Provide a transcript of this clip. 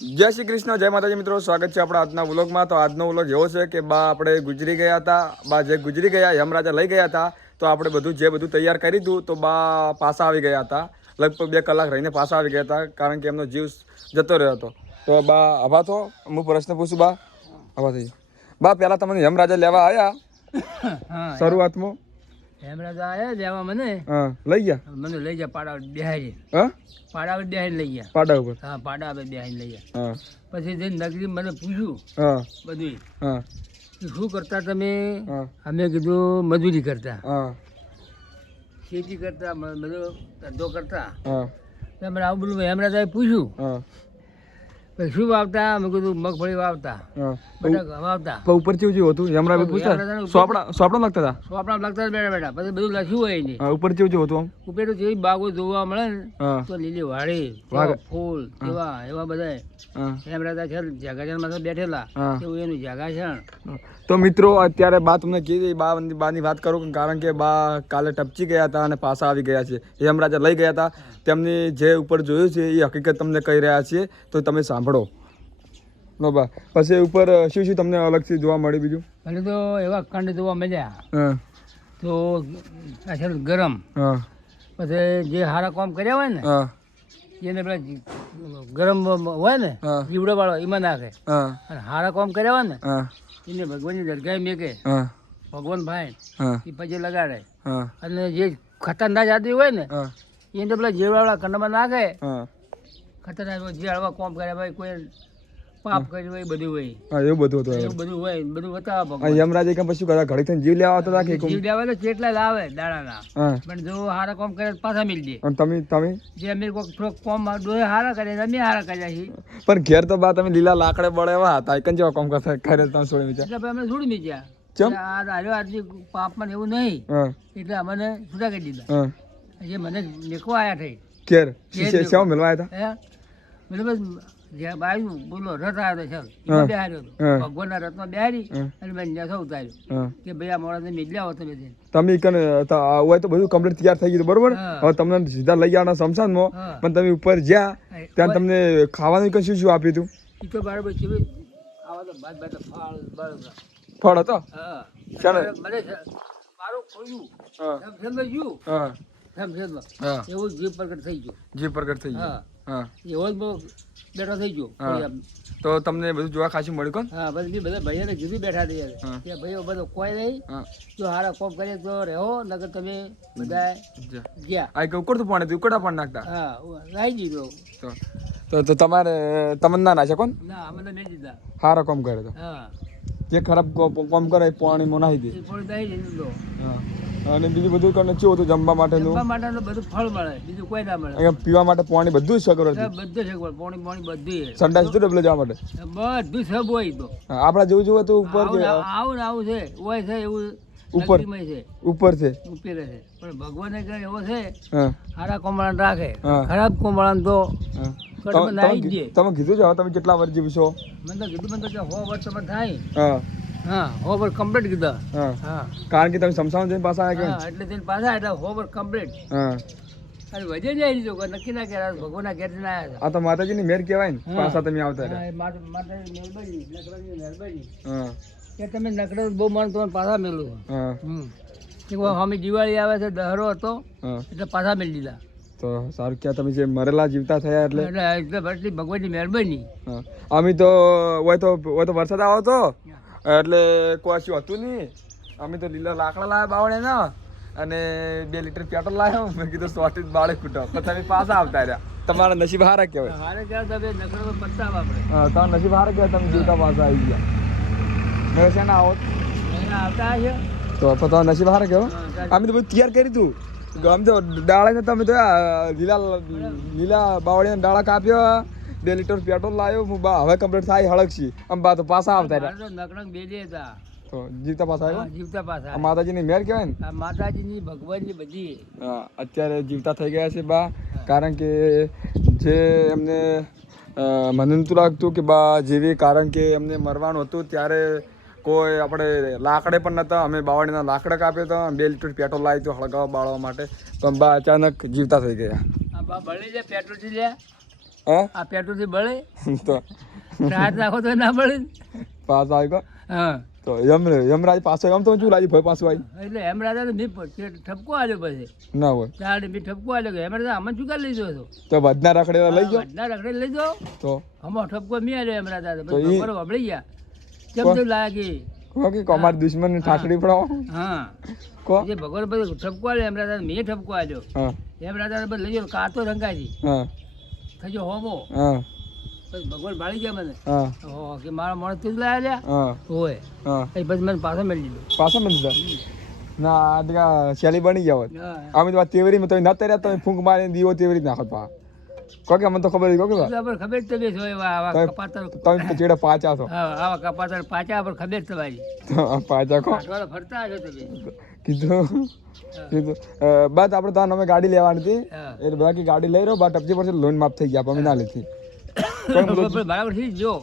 જય શ્રી કૃષ્ણ જય માતાજી મિત્રો. સ્વાગત છે આપણા આજના વ્લોગમાં. તો આજનો વ્લોગ એવો છે કે બા આપણે ગુજરી ગયા હતા. બા જે ગુજરી ગયા યમરાજા લઈ ગયા હતા. તો આપણે બધું જે બધું તૈયાર કરી દીધું તો બા પાછા આવી ગયા હતા. લગભગ બે કલાક રહીને પાછા આવી ગયા હતા કારણ કે એમનો જીવ જતો રહ્યો હતો. તો બા આભા તો હું પ્રશ્ન પૂછું બા? આભા થઈ બા પહેલાં તમને યમરાજા લેવા આવ્યા શરૂઆતમાં? હેમરાજ આયા લેવા મને. હા લઈ ગયા? મને લઈ ગયા પાડા બિહારી હા? પાડા બિહારી લઈ ગયા. પાડા ઉપર? હા પાડા બિહારી લઈ ગયા. હા. પછી જઈને નગરી મને પૂછ્યું હા. બધું હા. શું કરતા તમે? અમે કીધું મજૂરી કરતા. હા. ખેતી કરતા બધો ધંધો કરતા. હા. તમે આવું બધું હેમરાજાએ પૂછ્યું. હા. શું વાવતા? મેં કીધું મગફળી વાવતા. બટાકા વાવતા. ઉપર કેવું જેવું હતું? યમરાજ પૂછતા સોપડા સોપડા લાગતા હતા? સોપડા લાગતા બેઠા બેઠા. પછી બધું લખ્યું હોય ને ઉપર કેવું જેવું હતું ઉપર તો જેવી બાગો જોવા મળે ને તો લીલી વાડી ફૂલ એવા એવા બધા એમ રહેતા છે જાગાજાનમાં બેઠેલા. હા. એવું એનું જાગા છે તો મિત્રો અત્યારે બા તમને કીધી બા બાની વાત કરું કારણ કે બા કાલે ટપચી ગયા હતા અને પાછા આવી ગયા છે. એ યમરાજા લઈ ગયા હતા. તેમની જે ઉપર જોયું છે એ હકીકત તમને કહી રહ્યા છીએ તો તમે સાંભળો. લો બા. પછી ઉપર શું શું તમને અલગથી જોવા મળ્યું બીજું? એટલે તો એવા કંડ જોવા મળ્યા. હા. તો ગરમ. હા. પછી જે સારા કામ કર્યા હોય ને હા. એને પેલા ગરમ હોય ને. જીવડો વાળો એમાં નાખે. અને હારા કામ કર્યા હોય ને એને ભગવાનની દરગાહ મેકે. ભગવાન ભાઈ એ પછી લગાડે. અને જે ખતરનાક આદમી હોય ને એને તો પેલા જીવડાવાળા કંડમાં નાખે. ખતરનાક જે હળવા કોમ કર્યા ભાઈ કોઈ પાપ કર્યું હોય બધું હોય. હા એવું બધું હતું એવું બધું હોય બધું બતાવે ભગવાન. યમરાજ એકમ પછી શું ઘડી થઈને જીવ લેવા આવતા રાખે જીવ લેવા તો કેટલા લાવે દાડાના. હા. પણ જો હારા કામ કરે પાછા મિલ દે. અને તમે તમે? જે અમે કોક થોડોક કોમ ડોહે હારા કરે અમે હારા કર્યા છીએ. પણ ઘેર તો બા તમે લીલા લાકડે બળેવા હતા એકન જેવા કામ કરતા કરે તમે છોડી વિચાર એટલે અમે છોડી મીચ્યા ચમ? આ હાર્યો આજે પાપમાં એવું નહીં. એટલે અમને છૂટા કરી દીધા. હા. જે મને લેખવા આયા થઈ. ઘેર? ઘેર શી- શેમાં આયા હતા? એટલે બસ જ્યાં બોલો રથ આવ્યો હતો ચાલ હા. એમાં બેહાર્યો હતો ભગવાનના રથમાં બેહારી અને મેં ત્યાં ઉતાર્યો. કે ભાઈ આ મોડા મિલ્યા હોત તમે તમે એકન હોય તો બધું કમ્પ્લીટ તૈયાર થઈ ગયું બરોબર. હવે તમને સીધા લઈ જવાના શમશાનમાં. પણ તમે ઉપર જ્યાં ત્યાં તમને ખાવાનું કઈ શું શું આપ્યું હતું? તો બરાબર છે ભાઈ. તો ભાત ભાત ફાળ બરાબર. ફળ હતો? મને- મારું સમજ્યું સમજ્યું એવું જીવ પ્રગટ થઈ ગયું. જી પ્રગટ થઈ ગયું. એવો જ બહુ બેઠો થઈ ગયો. તો તમને બધું જોવા ખાસું મળ્યું કોણ? હા બસ બધા ભાઈઓને કીધું બેઠા થઈ ગયા કે ભાઈઓ બધો કોઈ નહીં જો હારા કોમ કરે તો રહો નકર તમે બધા ગયા. આ એક ઉકળતું પાણી હતું ઉકળતા પાણી નાખતા. હા રાઈ દીધો તો. તો તો તમારે તમન્ના ના છે કોણ? ના અમે તો મેં દીધા. સારો કોમ કરે તો. હા. જે ખરાબ કોમ કરે એ પાણીમાં નાખી દે. પાણી દઈ દીધું હા. અને બીજું બધું કરીને કેવું હતું જમવા માટેનું? જમવા માટેનું બધું ફળ મળે બીજું કોઈ ના મળે. અહીંયા પીવા માટે પાણી બધું સગવડ હતું. બધું છે પાણી પાણી બધું છે. સંડાસ તો ડબલે જવા માટે? બધું સબ હોય તો. આપડા જેવું જેવું હતું ઉપર આવું આવું છે હોય છે એવું ઉપર. ઉપર છે? ઉપર છે. પણ ભગવાને કહે એવો છે સારા કોમળાન રાખે. ખરાબ કોમળાન તો તમે- કીધું છે તમે કેટલા વર્ષ જીવશો મને તો કીધું મને તો કે હો વર્ષ તમે થાય. હા હા કમ્પ્લીટ કીધા. હા. કારણ કે તમે સમસાણ જઈને પાછા આવ્યા કે એટલે જઈને પાછા એટલે હોમવર્ક કમ્પ્લીટ હા. અને વજે જાય જો નક્કી ના કર્યા ભગવાનના ઘેરથી ના આવ્યા આ તો માતાજીની મેર કહેવાય ને પાછા તમે આવતા હતા રહ્યા. હા, એ માતા- માતાની મહેરબાની હા. કે તમે નકરો બહુ મન તો પાછા મેળવું. હા. અમે દિવાળી આવે છે દહરો હતો એટલે પાછા મેળ દીધા તો સારું ક્યાં તમે જે મરેલા જીવતા થયા એટલે. એટલે ભગવાનની મહેરબાની અમે તો હોય તો હોય તો વરસાદ આવો તો એટલે કોઈ હતું નહીં. અમે તો લીલા લાકડા લાવ્યા બાવળે ના. અને બે લીટર પેટ્રોલ લાવ્યો મેં કીધું સોટી બાળે ખૂટો. પછી તમે પાછા આવતા રહ્યા. તમારા નસીબ હારા કહેવાય. હારે ક્યારે તમે નકરો હા તમારા નસીબ હારા કહેવાય. તમે જીવતા પાછા આવી ગયા. મેં છે ને આવો. આવતા છે તો તમારા નસીબ હારા કહેવાય. અમે તો બધું તૈયાર કરી તું આમ તો ડાળા ને તમે તો લીલા લીલા બાવળિયા ડાળા કાપ્યો. બે લીટર પેટ્રોલ લાવ્યો હું બા હવે કમ્પ્લીટ થાય હળકશી આમ બા તો પાછા આવતા રહ્યા. તો નકરંગ બેલી હતા. તો જીવતા પાછા આવ્યો? જીવતા આ પાછા માતાજીની મેર કહેવાય ને? માતાજીની ભગવાનની બધી. હા, અત્યારે જીવતા થઈ ગયા છે બા. કારણ કે જે એમને મને નતું લાગતું કે બા જેવી કારણ કે એમને મરવાનું હતું ત્યારે કોઈ આપણે લાકડે પણ નહોતા. અમે બાવળીના લાકડા કાપ્યો હતો બે લીટર પેટ્રોલ લાવી હતું હળગાવા બાળવા માટે. પણ બા અચાનક જીવતા થઈ ગયા. બા ભળી જાય પેટ્રોલથી લે. હે આ પેટ્રોલથી બળે? તો રાત રાખો તો ના બળે? પાસ આવ્યો હા. તો યમ યમરાજ પાસે આમ તો શું લાગી ભાઈ પાસે આવી. એટલે એમ તો મી ઠપકો આલ્યો પછી. ના હોય. ચાલે મી ઠપકો આલ્યો કે એમ રાજા આમાં ચુકા લઈ જો તો વધના રખડે લઈ જો ના રખડે લઈ જો તો? હમો ઠપકો મેં આલ્યો એમ રાજા તો. બરોબર વબળી ગયા. કેમ તો લાગી? કે અમારા દુશ્મન ઠાકડી પડાવો હા. કો જે ભગવાન બધું ઠપકો આલ્યો એમ મે ઠપકો આલ્યો હા. એમ રાજા બધું લઈ ગયો કાતો રંગાજી હા. થજો હોમો હા. ભગવાન ભાળી ગયા મને. હા. કે મારા મોણ તું જ લાયા લ્યા? હા. હોય હા. એ પછી મને પાછો મેળવી દીધો પાછા મને દીધા ના આ શેલી બની ગયા હોત હા. તો તેવરી માં તમે નતા રહ્યા તમે ફૂંક મારીને દીવો તેવરી નાખો પા કહો કે મને તો ખબર નહીં કોકે? ખબર ખબર તો બે છો એવા આવા કપાતર તમે તો ચેડે પાછા છો. હા આવા કપાતર પાચા પર ખબર તમારી. તો આ પાછા કહો કાઠવાળા ફરતા છો તમે. કીધું કીધું. બાદ આપણે તો અમે ગાડી લેવાની હતી. એટલે બાકી ગાડી લઈ રહ્યો બા ટપજી પર લોન માફ થઈ ગયા અમે ના લીધી. બરાબર થઈ જો.